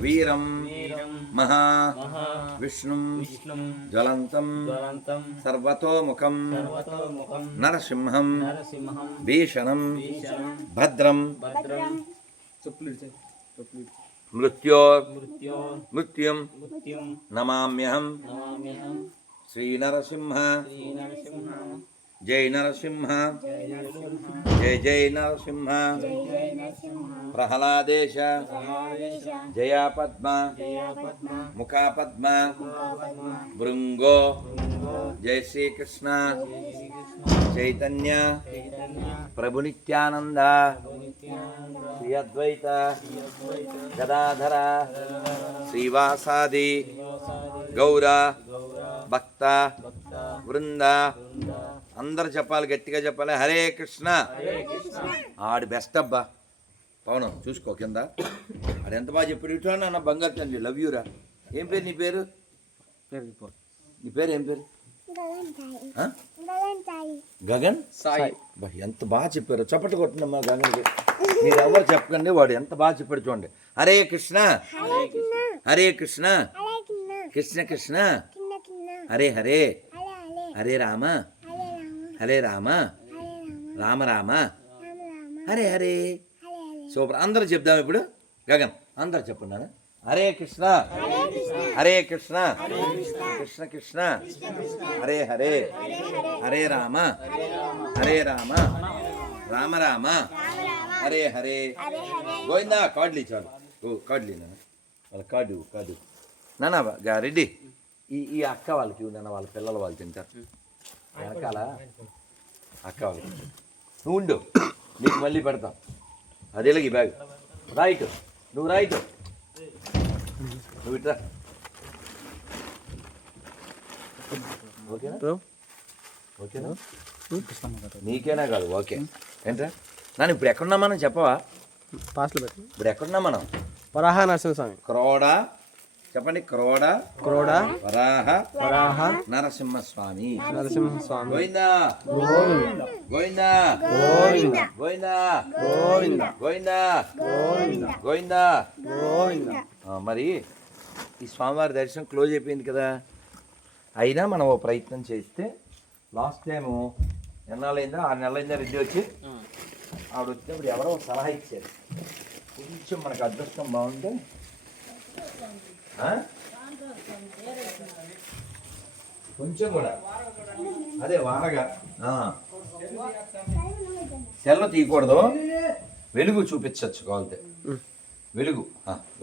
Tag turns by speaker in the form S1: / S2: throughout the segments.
S1: వీరం మహా విష్ణుం జ్వలంతం సర్వతోముఖం నరసింహం భీషణం భద్రం
S2: భద్రం
S1: మృత్యో నమామ్యహం శ్రీనరసింహ
S2: శ్రీ నరసింహ
S1: జై నరసింహ
S2: జయ
S1: జై నరసింహ
S2: జయ నరసింహ
S1: ప్రహ్లాదేశ జయా పద్మ ముఖా పద్మ
S2: పద్మ
S1: భృంగో జై శ్రీకృష్ణ
S2: జయ శ్రీకృష్ణ
S1: చైతన్య
S2: చైతన్య
S1: ప్రభు నిత్యానంద శ్రీ అద్వైత గదాధర శ్రీవాసాది గౌర భక్త వృంద అందరు చెప్పాలి గట్టిగా చెప్పాలి. హరే కృష్ణ. ఆడు బెస్ట్ అబ్బా. పవనం చూసుకో కింద. ఆడు ఎంత బాగా చెప్పాడు. ఇటు అన్న బంగారు తండ్రి. లవ్ యూరా ఏం పేరు నీ పేరు? నీ పేరు ఏం పేరు? గగన్
S2: సాయి.
S1: ఎంత బాగా చెప్పారు. చప్పట్లు కొట్టినమ్మా గగన్కి. మీరు ఎవరు చెప్పకండి వాడు ఎంత బాగా చెప్పాడు చూడండి. హరే కృష్ణ. హరే కృష్ణ. కృష్ణ. కృష్ణ. హరే హరే. హరే రామ. హరే రామ. రామ రామ. హరే హరే. సూపర్. అందరూ చెప్దాం ఇప్పుడు. గగన్ అందరూ చెప్పున్నాను హరే కృష్ణ. హరే కృష్ణ. కృష్ణ కృష్ణ. హరే హరే. హరే రామ. హరే రామ. రామ రామ. హరే హరే. గోవిందా కార్డులు ఇచ్చాడు ఓ కార్డులు నాన్న. వాళ్ళ కార్డు ఇవ్వు, కార్డు ఇవ్వు. నాన్న రెడ్డి. ఈ ఈ అక్క వాళ్ళకి నాన్న వాళ్ళ పిల్లలు వాళ్ళు తింటారు. వెనకాల అక్క వాళ్ళకి నువ్వు ఉండు. నీకు మళ్ళీ పెడతాం. అది ఇలాగ ఈ బ్యాగ్ రైట్ నువ్వు రైట్ నువ్వు ఇట్రా. ఓకేనా? ఓకేనా? నీకేనా కాదు? ఓకే. ఏంట్రా? నాన్న ఇప్పుడు ఎక్కడున్నా మనం చెప్పవా?
S3: పాస్లో పెట్టి.
S1: ఇప్పుడు ఎక్కడున్నా మనం?
S3: వరాహ నరసింహస్వామి.
S1: క్రోడ? చెప్పండి. క్రోడ
S3: క్రోడ
S1: వరాహ
S3: వరాహ
S1: నరసింహస్వామి.
S3: నరసింహస్వామి.
S1: గోవిందా.
S3: గోవింద.
S1: గోవిందా.
S3: గోవింద.
S1: గోవిందా.
S3: గోవింద.
S1: గోవిందా.
S3: గోవింద.
S1: గోవిందా. మరి ఈ స్వామివారి దర్శనం క్లోజ్ అయిపోయింది కదా. అయినా మనం ఓ ప్రయత్నం చేస్తే లాస్ట్ టైము ఎన్నాళ్ళైందా? ఆరు నెలలైందా రెడ్డి వచ్చి? ఆవిడ వచ్చినప్పుడు ఎవరో సలహా ఇచ్చారు. కొంచెం మనకు అదృష్టం బాగుంటే? కొంచెం కూడా. అదే వారగా ఆ. సెల్ల తీయకూడదు. వెలుగు చూపించవచ్చు కావాలంటే. వెలుగు.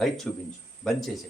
S1: లైట్ చూపించు. బంద్ చేసే